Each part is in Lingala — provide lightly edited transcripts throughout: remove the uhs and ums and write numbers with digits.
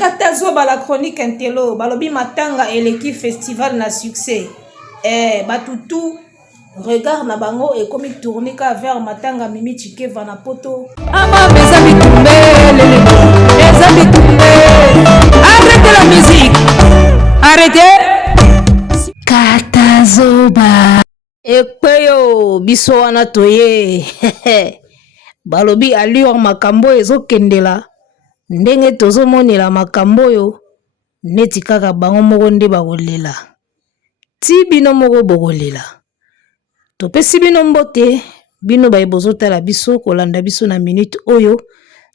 Katazoba la chronique intello, balobi matanga et l'équipe festival na succès. Batutu, regarde na bango et comme il tourne vers matanga mimi chike vanapoto. Ama mes amis tombés. Arrêtez la musique. Arrêtez. Katazoba. Ekweyo, biso wana toye. Balobi allure makambo ezokendela. Ndenge tozomonela makambo yo neti kaka bango moko nde bakolela ti bino moko bokolela topesi bino mbote bino baye bozotala biso kolanda biso na minute oyo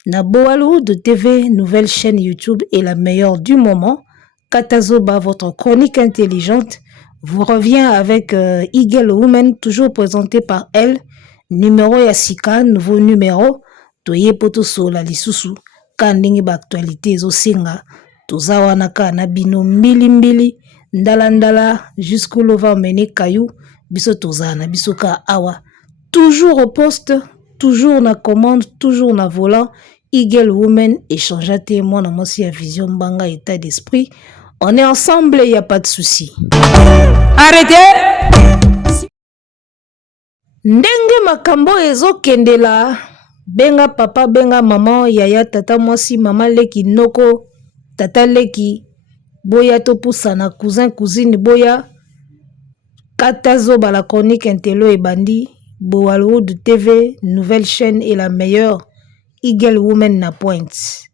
na Bollywood TV, nouvelle chaîne YouTube et la meilleure du moment. Katazoba, votre chronique intelligente, vous revient avec Eagle Woman, toujours présenté par elle. Numéro Yassika, nouveau numéro toye poto sola lisusu kandingi ba actualité ezosenga tozawana kana bino mbili ndala jusqu'au lova mene kayu biso tozana biso ka awa toujours au poste, toujours na commande, toujours na volant. Eagle Woman échange témoin na mosi ya vision banga état d'esprit. On est ensemble, il y a pas de souci. Arrêtez. Ndenge makambo ezokendela benga papa benga maman yaya tata mwasi mama leki noko tata leki boya to pusana cousin cousine boya Katazoba la chronique intello et bandi Bollywood TV, nouvelle chaîne et la meilleure. Eagle Woman na pointe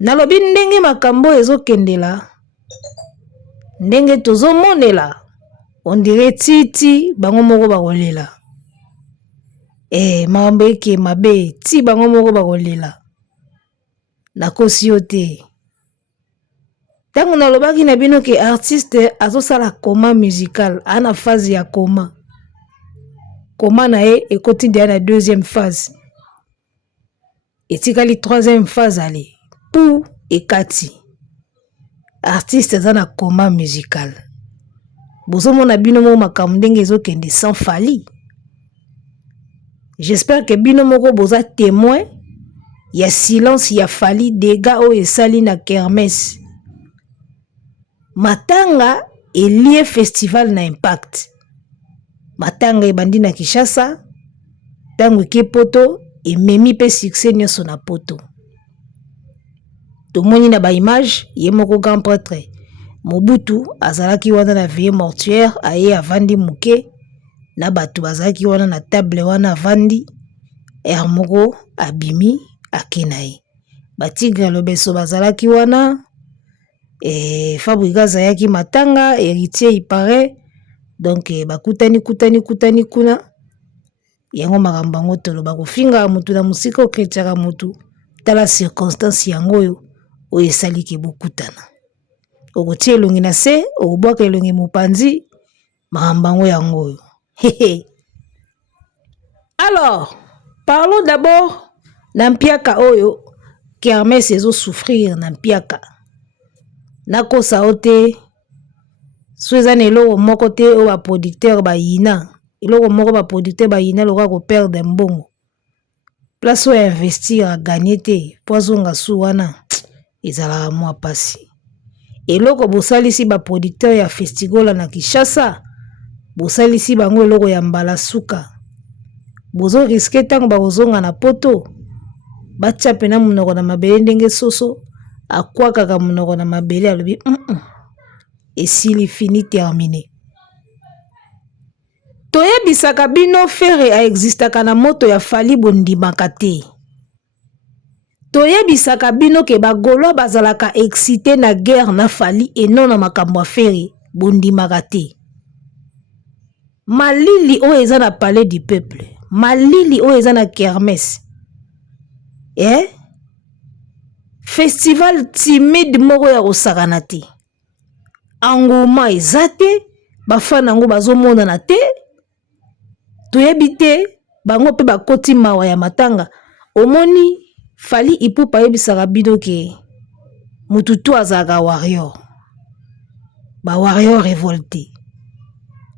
nalobi ndenge makambo ezokendela ndenge tozomonela on dirait titi bango moko bakolela makambo eke mabe ti bango moko bakolela nakosi yo te ntango nalobaki na bino ke artiste azosala coma musical ana phase ya coma na ye ekoti ndeya na deuxième phase etikali troisième phase ale pour ekati artiste aza na coma musical bozomona bino moko makambo ndenge ezokende sans fali. J'espère que bino moko boza témoin ya silence ya fali dega o esali na kermesse matanga elie festival na impact matanga ebandi na Kinshasa tango ke poto ememi pe succès nyonso na poto tomoni na ba image ye moko grand prêtre Mobutu azalaki wana na veille mortuaire aye avandi muke na batu bazalaki wana na table wana avandi moko abimi akenaye batigre lobeso bazalaki wana Fabrice ayaki matanga héritier il paraît donc bakutani kuna yango makambo yango toloba kofinga mutu na musika oketiaka mutu tala circonstance yango yo oyo esaliki bokutana okotia elongi na se okobwaka elongi mopanzi makambo yango oyo. Alors, parlons d'abord na mpiaka oyo kermesse ezo souffrir na mpiaka nakosa ote soeza na eloko moko te o ba producteur bayina eloko moko ba producteur bayina loka ko perdre mbongo place o investir a gagner te poisonga su wana ezala mwa pasi eloko bosalisi ba producteur ya festival na Kinshasa bosalisi bango eloko ya mbala suka bozo riske tango bakozonga na poto batia pena munoko na mabele ndenge soso akwakaka munoko na mabele alobi esili fini terminé toyebisaka bino fere a existaka na moto ya fali bondimaka te toyebisaka bino ke bagolo bazalaka excité na guerre na fali eno na makambo ya fere bondimaka te malili oyo eza na palais du peuple malili oyo eza na kermesse festival timide moko ya kosakana te engouement eza te bafana yango bazomonana te toyebi te bango mpe bakoti mawa ya matanga omoni fali ipupa yebisaka bino ke mutu to azalaka warrior warrior révolté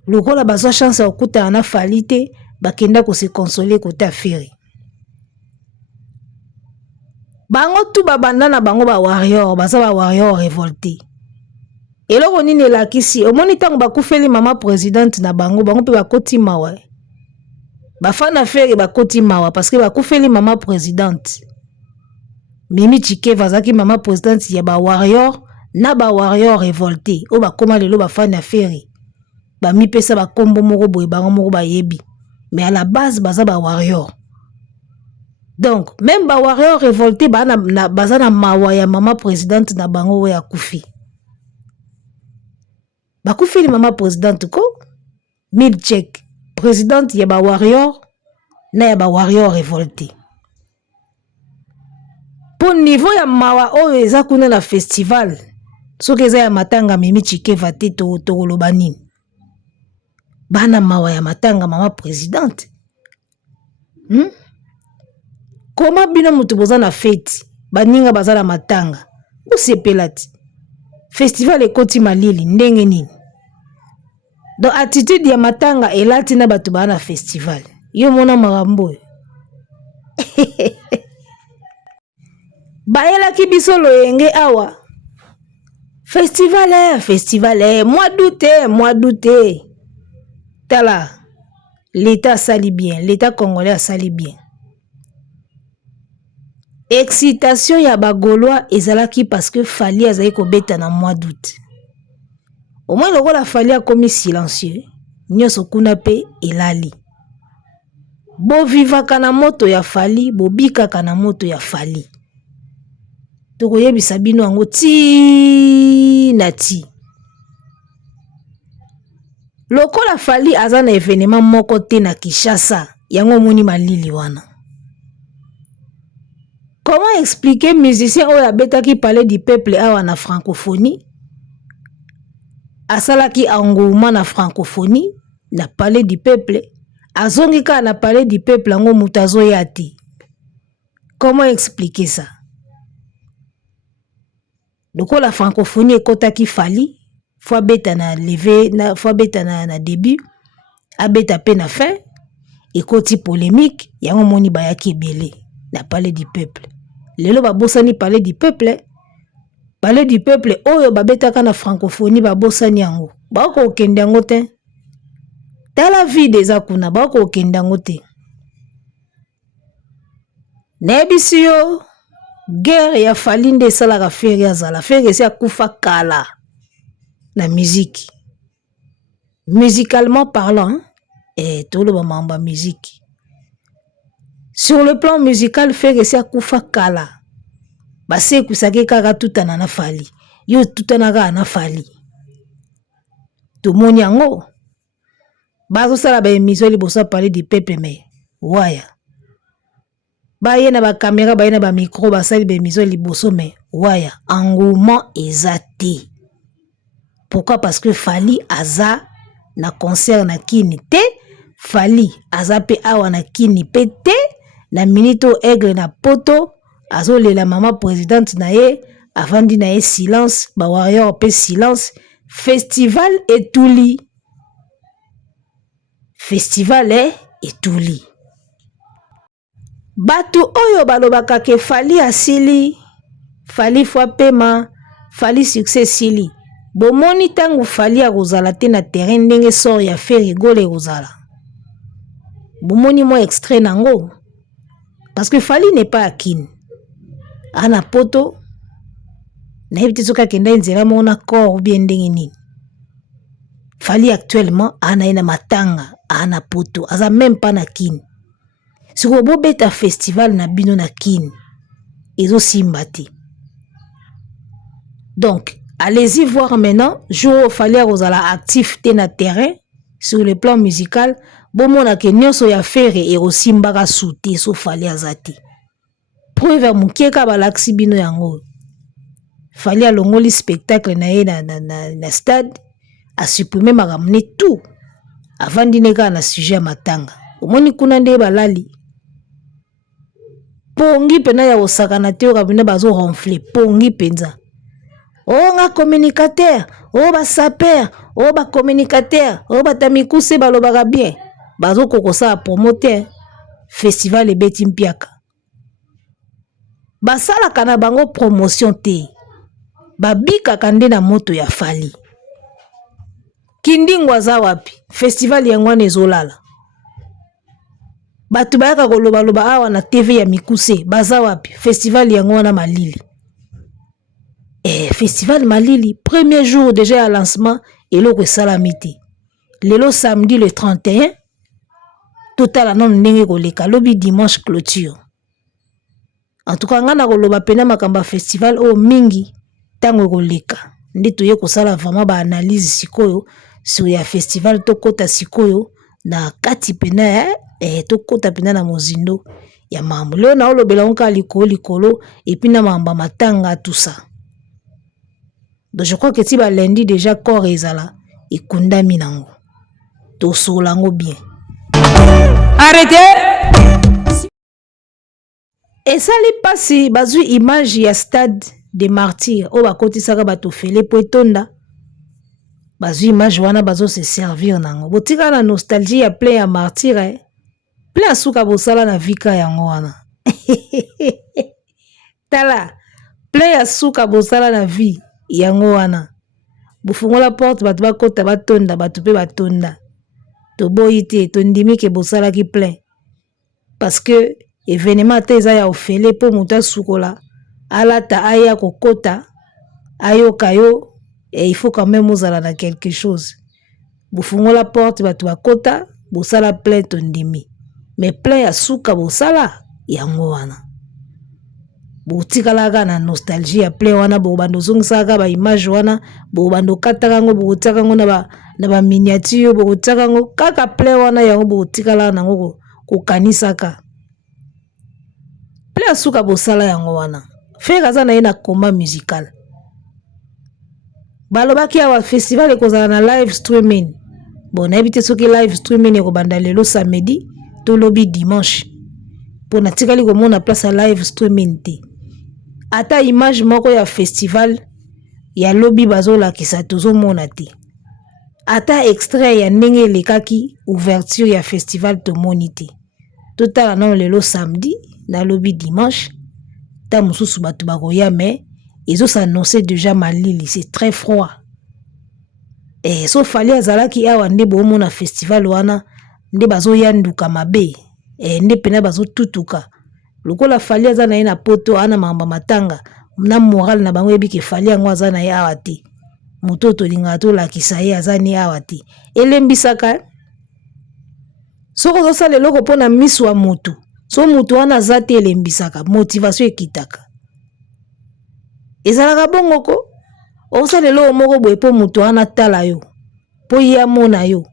lokola bazwa chance ya kokutana na fali te bakenda kose consoler kota feri bango tu babanda na bango ba warrior baza ba warrior révolté eloko nini elakisi omoni ntango bakufeli mama présidente na bango mpe bakoti mawa bafana fere bakoti mawa parce que bakufeli mama présidente Mimi Chikeva azaki mama présidente ya ba warrior na ba warrior révolté o bakoma lelo bafana fere bamipesa bakombo moko boye bango moko bayebi mais à la base baza ba warrior. Donc même ba warrior révolté baza na mawa ya mama présidente na bango ya kufi bakufeli mama présidente ko mil check présidente ya ba warrior na ya ba warrior révolté. Pour niveau ya mawa oyo eza kuna na festival soki eza ya matanga Mimi Chikeva te tokoloba nini bana mawa ya matanga mama présidente Koma bino mutu boza na fête baninga baza na matanga bosepela ti festival ekoti malili ndenge nini donc attitude ya matanga elati na bato bana festival yo mona makambo bayelaki biso loyenge awa festival mois d'août tala l'état sali bien l'état congolais sali bien excitation ya bagaulois ezalaki parce que Fali azali kobeta na mois d'août au moins lokola Fali akomi silencieux nyonso kuna pe elali bo vivaka na moto ya Fali bobikaka na moto ya Fali tokoyebisa bino yango ti na ti lokola Fali aza na événement moko te na Kinshasa yango moni malili wana. Comment expliquer musicien oyo abetaki parler du peuple awa na francophonie asalaki engouement na francophonie na parler du peuple azongika na parler du peuple yango mutu azoya te. Comment expliquer ça? Donc la francophonie ekotaki Fali fois beta na levé na fois beta na début abeta pe na fin ekoti polémique yango moni bayaki ebele na parler du peuple. Lelo babosani parler du peuple oyo babetaka na francophonie babosani yango bako okende yango te tala vide eza kuna bako okende yango te nebisi yo guerre ya Fali nde esalaka fere azala fere esi akufa kala na musique musicalement parlant toloba mamba musique. Sur le plan musical, fere esi akufa kala. Base kusake kaka tutana na Fali. Yo tutana ka na Fali. Tomoni yango. Bazo sala ba émission liboso parler du peuple mais waya. Ba yena ba caméra ba yena ba micro ba sala ba émission liboso mais waya. Engouement ezate. Pourquoi? Parce que Fali aza na concert na kini te. Fali aza pe awa na kini pe te. Na minito aigle na poto azole la maman présidente na ye avandi na ye silence ba warrior pe silence festival etuli batu oyo balobaka ke Fali asili Fali fois pema Fali succès sili bomoni tangu Fali akozala te na terrain ndenge sort ya fere gole kozala bomoni mo extrait nango. Parce que Fali n'est pas à kin. Ana poto. Na yebiti soka kenda nzela mona corps ou bien ndenge nini. Fali actuellement ana ina matanga, ana poto, aza même pas na kin. Si vous beta festival na bino na kin, ezo simbati. Donc, allez-y voir maintenant, jour où Fali rozala actif te na terrain sur le plan musical. Bomona ke nyonso ya fere e osimbaka souté so Fali azati. Preuve mukieka balaksi bino yango. Fali alongoli spectacle na ye na stade a supprimer makamne tout. Avandi neka na sujet matanga. Omoni kuna nde balali. Pongi pena ya osakana te okabina bazo ronfler. Pongi penza. Oh nga communicateur, oh ba saper, oh ba communicateur, oh ba tamikuse balobaka bien. Bazo kokosa promoter festival ebeti mpiaka basalaka na bango promotion te babikaka nde na moto ya Fally. Kindingo aza wapi? Festival yango wana ezolala. Batu bayaka koloba awa na TV ya Mikuse baza wapi? Festival yango wana Malili. Festival Malili, premier jour déjà à lancement eloko esalami te. Lelo samedi le 31 total non ndenge koleka lobi dimanche clôture. En tout cas ngana koloba pena makamba festival o mingi tango koleka. Nde toye kosala vraiment ba analyse sikoyo sur ya festival tokota sikoyo na kati pena tokota pena na mozindo ya mambo. Leo na olobela onka likolo et puis na mamba matanga tout ça. Donc je crois que si ba lundi déjà corps ezala ekundami nango. Tosolango bien. Arrêtez. Et ça li pasi bazui image ya stade de martyrs o bakotisaka bato fele po etonda. Bazui image wana bazo se servir nango. Botika na nostalgie ya plein ya martyr plein asuka bosala na vika yango wana. Tala plein asuka bosala na vie yango wana. Bufungola porte bato bakota batonda bato pe batonda. To boyite to ndimi ke bosala ki plein. Parce que événement teza ya ofele po muta sukola alata aya kokota ayo kayo et il faut quand même uzala na quelque chose. Bufungola porte bato bakota bosala plein to ndimi. Mais plein ya suka bosala yango wana. Boutikalaka na nostalgie ya plein wana bobando zongisa ba image wana bobando kataka ngo botaka ngo na ba miniature botaka ngo kaka plein wana yango botikala nango ko kanisaka. Plein suka bosala yango wana. Feka za na ina koma musical. Balobaki ya festival ekozala na live streaming. Bon na ebite soki live streaming ekobanda lelo samedi to lobi dimanche. Pona tikali komona place live streaming te. Ata image moko ya festival ya lobi bazola kisa tozomona te. Ata extrait ya ndenge lekaki ouverture ya festival tomoni te. Totala non lelo samedi na lobi dimanche ta mususu batu bakoya mais ils ont annoncé déjà Malili, c'est très froid. Et so Fally azalaki awa nde bomona festival wana nde bazo yanduka mabe nde pena bazo tutuka. Lokola Fally aza na ye na poto ana mamba matanga na moral na bango ebiki Fally yango aza na ye awa te. Mutoto linga to lakisa ye aza ni awa te. Elembisaka soko zosala eloko pona misu wa mutu. So mutu wana aza te elembisaka motivation ekitaka. Ezalaka bongo ko osala eloko moko boye po mutu wana tala yo po ya mona yo.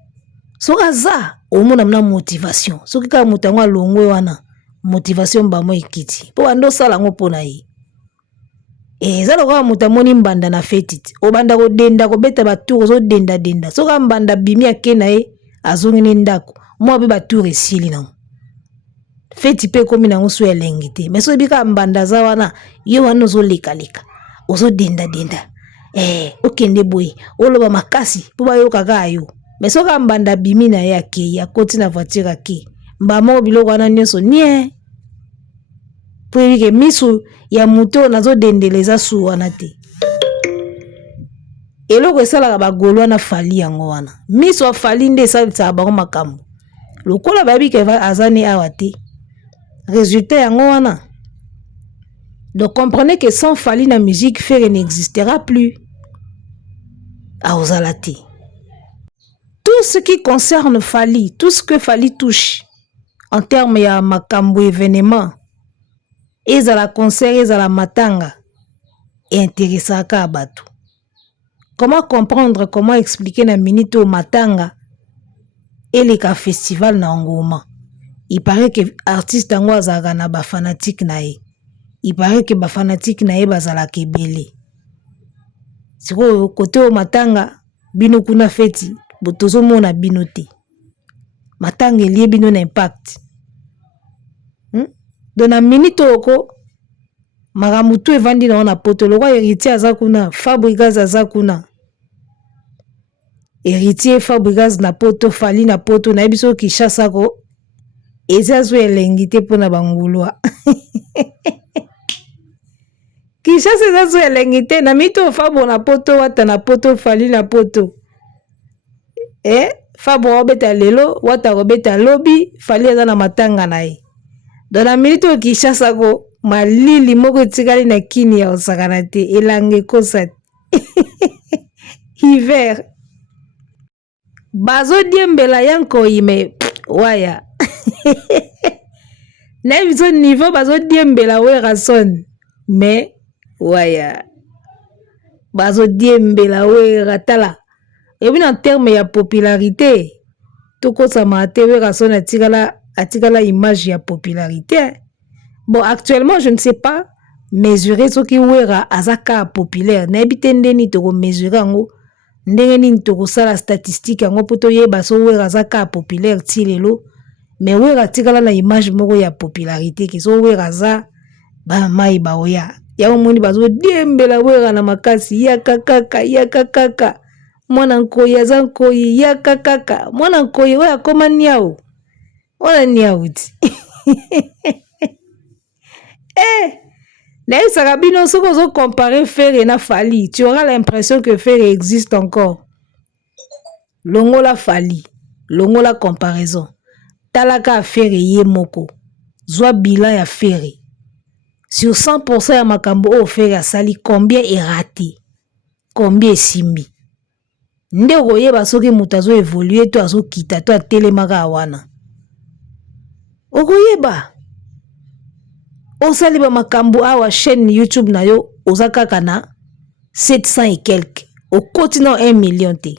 Soka aza omona mna motivation. Soki ka mutu yango alongwe wana motivation bamo ekiti. Po ando sala ngo pona ye. Ezala kwa mutu amoni mbanda na fetiti. Obanda ko denda ko beta batour zo denda. Soka mbanda bimi akena ye azongi ne ndako. Mo be batour esili nango. Feti pe komi nango so elengi te. Mais so bika mbanda za wana yo wana zo leka. Ozo denda. Okende boy. Oloba makasi po ba yo kaka yo. Mais soka mbanda bimi na ye ake ya koti na voiture ake. Mbamo biloko wana nyonso nie. Po ebike misu ya muto nazo dendeleza su wana te. Eloko esalaka bagolo na Fally yango wana. Misu wa Fally nde esalisa bango makambo. Lokola babike azani awa te. Résultat yango wana. Donc comprenez que sans Fally la musique faire n'existera plus. A ozalate. Tout ce qui concerne Fally, tout ce que Fally touche en termes ya makambo événement, ezala concert, ezala matanga, intéressaka abatu. Comment comprendre, comment expliquer na minute au matanga et les cas festival na ngoma? Il paraît que artiste ango azalaka na ba fanatique na ye. Il paraît que ba fanatique na ye bazala kebele. Siko côté au matanga bino kuna feti botozo mona bino te. Matanga lié bino na impact. Dona minute oko magamutu evandi na ona poto lokwa héritier azakuna Fabregas azakuna. Héritier Fabregas na poto Fally na poto na biso Kinshasa ko ezazo elengi te pona bangulwa. Kinshasa eza so elengi te na mito Fabo na poto wata na poto Fali na poto. Fabo obeta lelo wata obeta lobi Fali eza na matanga na ye. Dans la minute au Kinshasa ko malili moko tikali na kini ya osakana te elange kosa. Hiver. Bazo diembela yanko ime waya. Na biso niveau bazo diembela wera son. Mais waya. Bazo diembela wera tala. Et bien en termes ya popularité, toko sama te wera son atikala image ya popularité. Bon, actuellement, je ne sais pas mesurer ce qui wera azaka populaire. N'habite ndeni toko mesurer ango. Ndeni toko sala statistique ango poto yeba so wera azaka populaire tilelo. Mais wera tikala na image moko ya popularité ki so wera za ba mai ba oya. Ya omoni bazo diembela wera na makasi yaka kaka. Mwana nkoyi aza nkoyi yaka kaka. Mwana nkoyi oya koma niao. Wana niao ti. D'ailleurs, Sarabino, si vous comparez Ferré na Fali, tu auras l'impression que Ferré existe encore. Longola Fali, longola comparaison. Talaka Ferré yemoko. Zwa bilan ya Ferré. Sur 100% ya makambo o Ferré a sali, combien est raté? Combien est simbi? Nde okoyeba soki mutu azo évoluer to azo kita to atelemaka awana. Okoyeba. Osali ba makambo awa chaîne YouTube na yo ozakaka na 700 et quelques. Au continent 1 million te.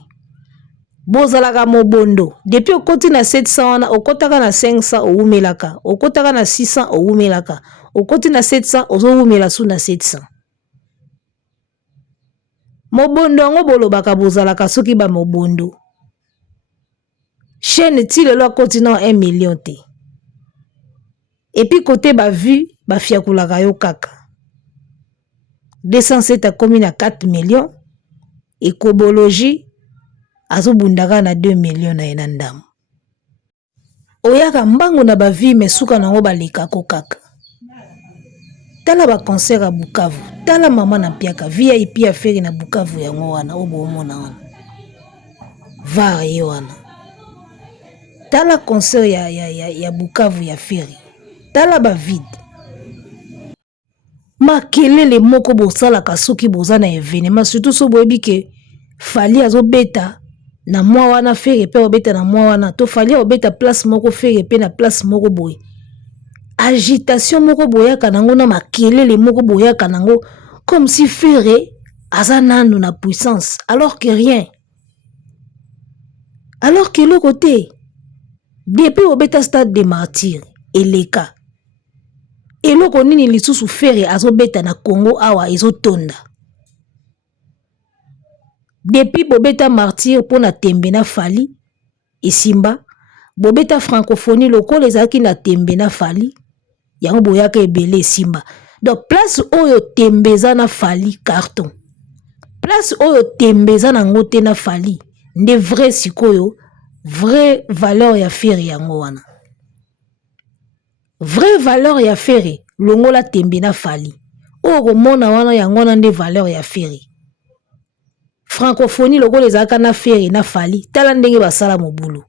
Bozalaka mobondo. Depuis au continent 700 wana okotaka na 500 oumelaka. Okotaka na 600 oumelaka. Au continent 700 ozowumela su na 700. Mobondo ngo bolobaka bozalaka soki ba mobondo. Chaîne ti lelo continent 1 million te. Et puis côté ba vue ba fiakulaka yo kaka 207 a commis na 4 millions. Écobologie azobundaka na 2 millions na enandam. Oyaka mbango na ba vie mesuka nango baleka ko kaka. Tala ba concert à Bukavu. Tala mama na piaka VIP ya Ferré na Bukavu yango wana obo mona wana. Va ye wana. Tala concert ya Bukavu ya Ferré. Tala ba vide. Makelele moko bosalaka soki boza na événement surtout so boyebi ke Fali azobeta na mwa wana Ferré pe obeta na mwa wana to Fali obeta place moko Ferré pe na place moko boye. Agitation moko boyaka nango na makelele moko boyaka nango comme si Ferré aza nanu na puissance alors que rien. Alors que le côté depuis obeta stade de martyrs eleka. Eloko nini lisusu Ferré azobeta na Congo awa ezotonda. Depuis bobeta martyr pona tembe na Fali esimba bobeta francophonie lokola ezalaki na tembe na Fali yango boyaka ebele esimba. Donc place oyo tembeza na Fali carton. Place oyo tembeza na ngote na Fali nde vrai sikoyo vrai valeur ya Ferré yango wana. Vraie valeur ya Ferré longola tembe na Fali. Oro mona wana yango na nde valeur ya Ferré. Francophonie lokola ezalaka na Ferré na Fali tala ndenge basala mobulu.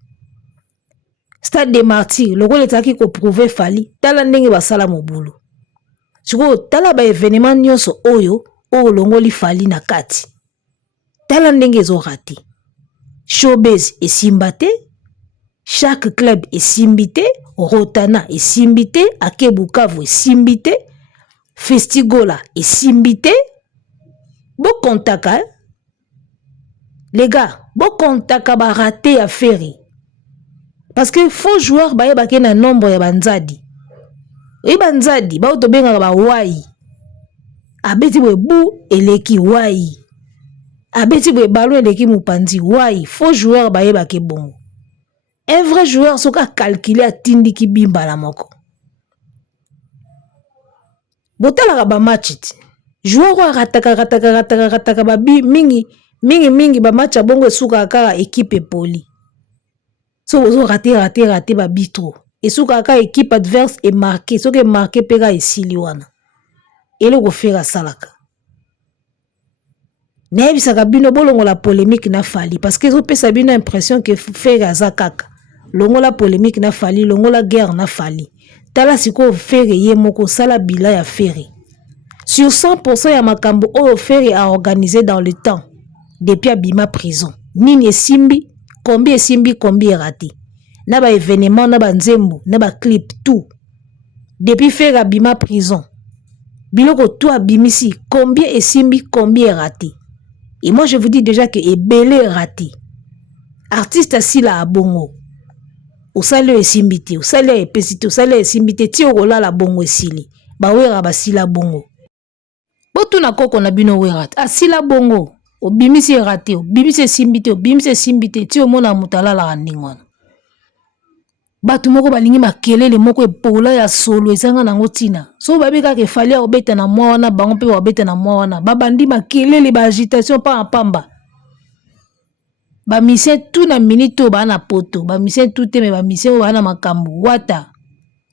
Stade des Martyrs lokola ezalaki ko prouver Fali tala ndenge basala mobulu. Siko tala ba événement nyonso oyo longoli Fali na kati. Tala ndenge ezo raté. Showbiz esimbate. Chaque club est simbité, Rotana est simbité, Ake Bukavu est simbité, Festigola est simbité. Bon contact, hein? Les gars, bon contact ba raté à Ferré. Parce que faux joueur ba yeba na nombre ya banzadi. Et banzadi ba otobenga ba wai. Abeti we bu eleki wai. Abeti we balo eleki mupanzi wai. Faux joueur ba yeba ke bongo. Un vrai joueur soka calculer atindi ki bimba la moko. Botala ba match ti. Joueur wa rataka ba bi mingi ba match bongo suka kaka équipe poli. So ozo raté ba bi trop. Et suka kaka équipe adverse est marqué, soka marqué pega esili wana. eloko Fer asalaka. Nayebisaka bino bolongola polémique na Fally parce que ezopesa bino impression que Fer aza kaka. Longola polémique na Fally, longola guerre na Fally. Tala siko Fer ye moko sala bila ya Fer. Sur 100% ya makambo oyo Fer a organisé dans le temps depuis abima prison. Nini esimbi, combien esimbi, combien raté. Na ba événement, na ba nzembo, na ba clip tout. Depuis Fer abima prison. Biloko tout abimisi, combien esimbi, combien raté. Et moi, je vous dis déjà que ebele raté. Artiste asila abongo. Osale esimbite, osale epesite, osale esimbite, ti okola la bongo esili. Ba wera basila bongo. Botu na koko na bino wera. Asila bongo. Obimisi raté, obimisi esimbite, obimisi esimbite, ti omona mutala la ndingwana. Batu moko balingi makelele moko epola ya solo ezanga nango tina. So babika ke Fally obeta na mwa wana bango pe obeta na mwa wana. Babandi makelele ba agitation pa pamba. Ba mise tout na minute ba na poto. Ba mise tout te me ba mise ba na makambu. Wata.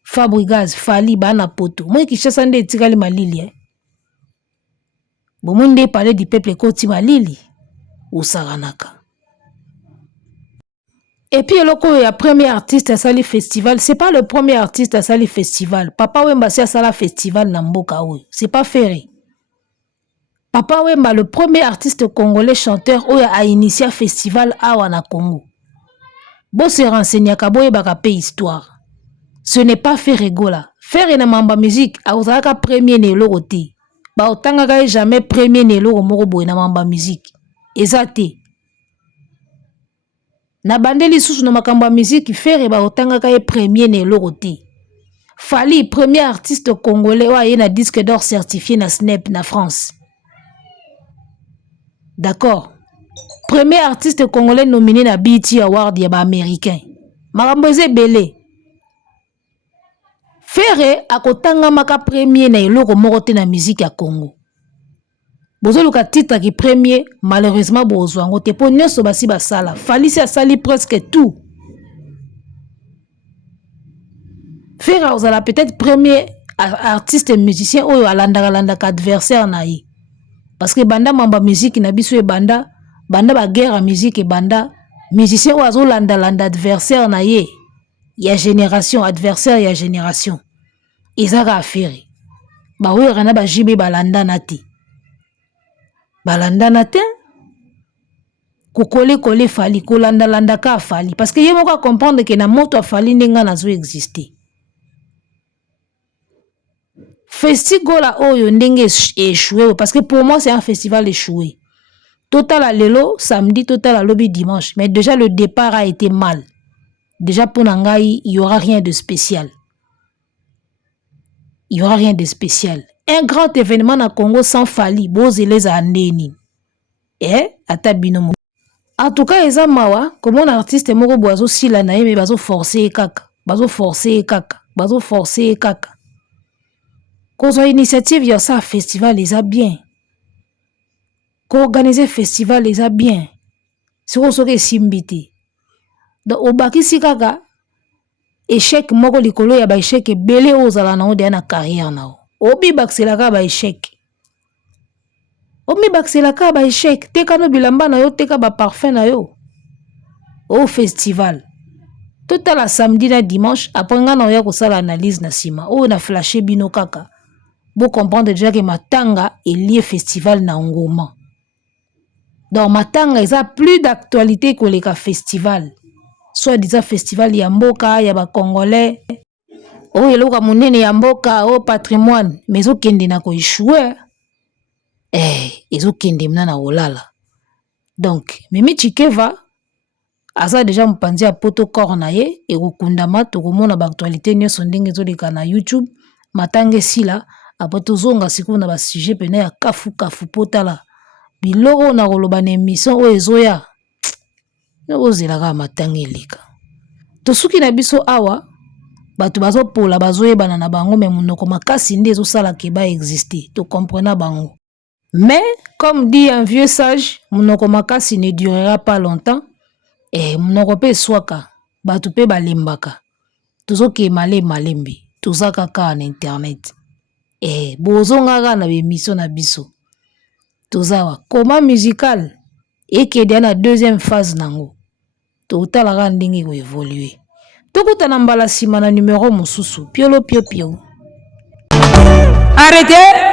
Fabregas, Fally ba na poto. Moi Kinshasa nde etikali malili Bomunde parler du peuple koti malili. Usaranaka. Et puis, le premier artiste à Sali Festival, c'est pas le premier artiste à Sali Festival. Papa Wemba, c'est à Sala Festival Namboka, oui. C'est pas Ferré. Papa Wemba, le premier artiste congolais chanteur, où a initié un festival à Wana Congo. Bon, se renseigner à Boye Bakape histoire. Ce n'est pas Ferré Gola. Ferré na mamba musique, a osaka premier né loroté. Ba otanga jamais premier né loro moro boye na mamba musique. Ezate. Na bandeli susu na makambo ya musique Fer ba otangaka ye premier ne loroté. Fally premier artiste congolais wa ye na disque d'or certifié na SNEP na France. D'accord. Premier artiste congolais nominé na BET Award ya ba américain. Makambo eze belé. Fer akotanga maka premier na eloko moko te na musique ya Congo. Bozoluka titre qui premier, malheureusement bozwango te po nyonso basi basala. Fally si asali presque tout. Fer ozala peut-être premier artiste musicien oyo alandaka adversaire na ye. Parce que banda mamba musique na biso e banda ba guerre à musique e banda musicien oyo azolanda adversaire na ye. Ya génération adversaire ya génération. Ezaka affaire. Ba wera na ba jibe balanda na te. Balandana te kokole Fally kolanda ka Fally parce que yemo ka comprendre que na moto a Fally ndenga na zo exister. Festigola oyo ndenge échoué parce que pour moi c'est un festival échoué. Total à lelo samedi, total à lobby dimanche, mais déjà le départ a été mal. Déjà pour Nangai, il y aura rien de spécial. Il y aura rien de spécial. Un grand événement na Congo sans Fally, bozele za ndeni. Ata binomo. En tout cas, eza mawa, comme un artiste moko boazo sila na yeme bazo forcer kaka. Bazo forcer kaka. Kozo initiative ya sa festival eza bien. Ko organiser festival eza bien. Siko soke simbiti. Donc obakisi kaka échec moko likolo ya ba échec belé ozala na ode na carrière na. Obi bakselaka ba échec. Omi bakselaka ba échec. Teka no bilamba na yo, teka ba parfum na yo. Au festival. Total la samedi na dimanche, après nga na oya kosala analyse na sima. O na flashé bino kaka. Bo comprendre déjà que matanga est lié festival na Ngoma. Donc matanga eza plus d'actualité que le festival. Soit disant festival ya mboka ya ba congolais. O eloka munene ya mboka o patrimoine, mais o kende na ko échouer. Ezo kende mna na olala. Donc Mimi Chikeva aza déjà mpanzi ya poto corps na ye e kokundama to komona ba actualité nyonso ndenge ezoleka na YouTube matange sila après tozonga siku na ba sujet pena ya kafu potala biloko na koloba na émission o ezoya ozelaka matange eleka to suki na biso awa batu bazopola bazoyebana na bango me munoko makasi nde ezosala ke ba exister to comprendre bango. Mais, comme dit un vieux sage, monoko makasi ne durera pas longtemps. Et monoko pe swaka, batu pe balimbaka. Tozo ke malembi, toza kaka en internet. bozonga na bemission na biso tozawa koma musical ekede na deuxième phase nango totalaka ndenge ko évoluer tokutana mbala sima na numéro mosusu piolo pio pio Arrêtez.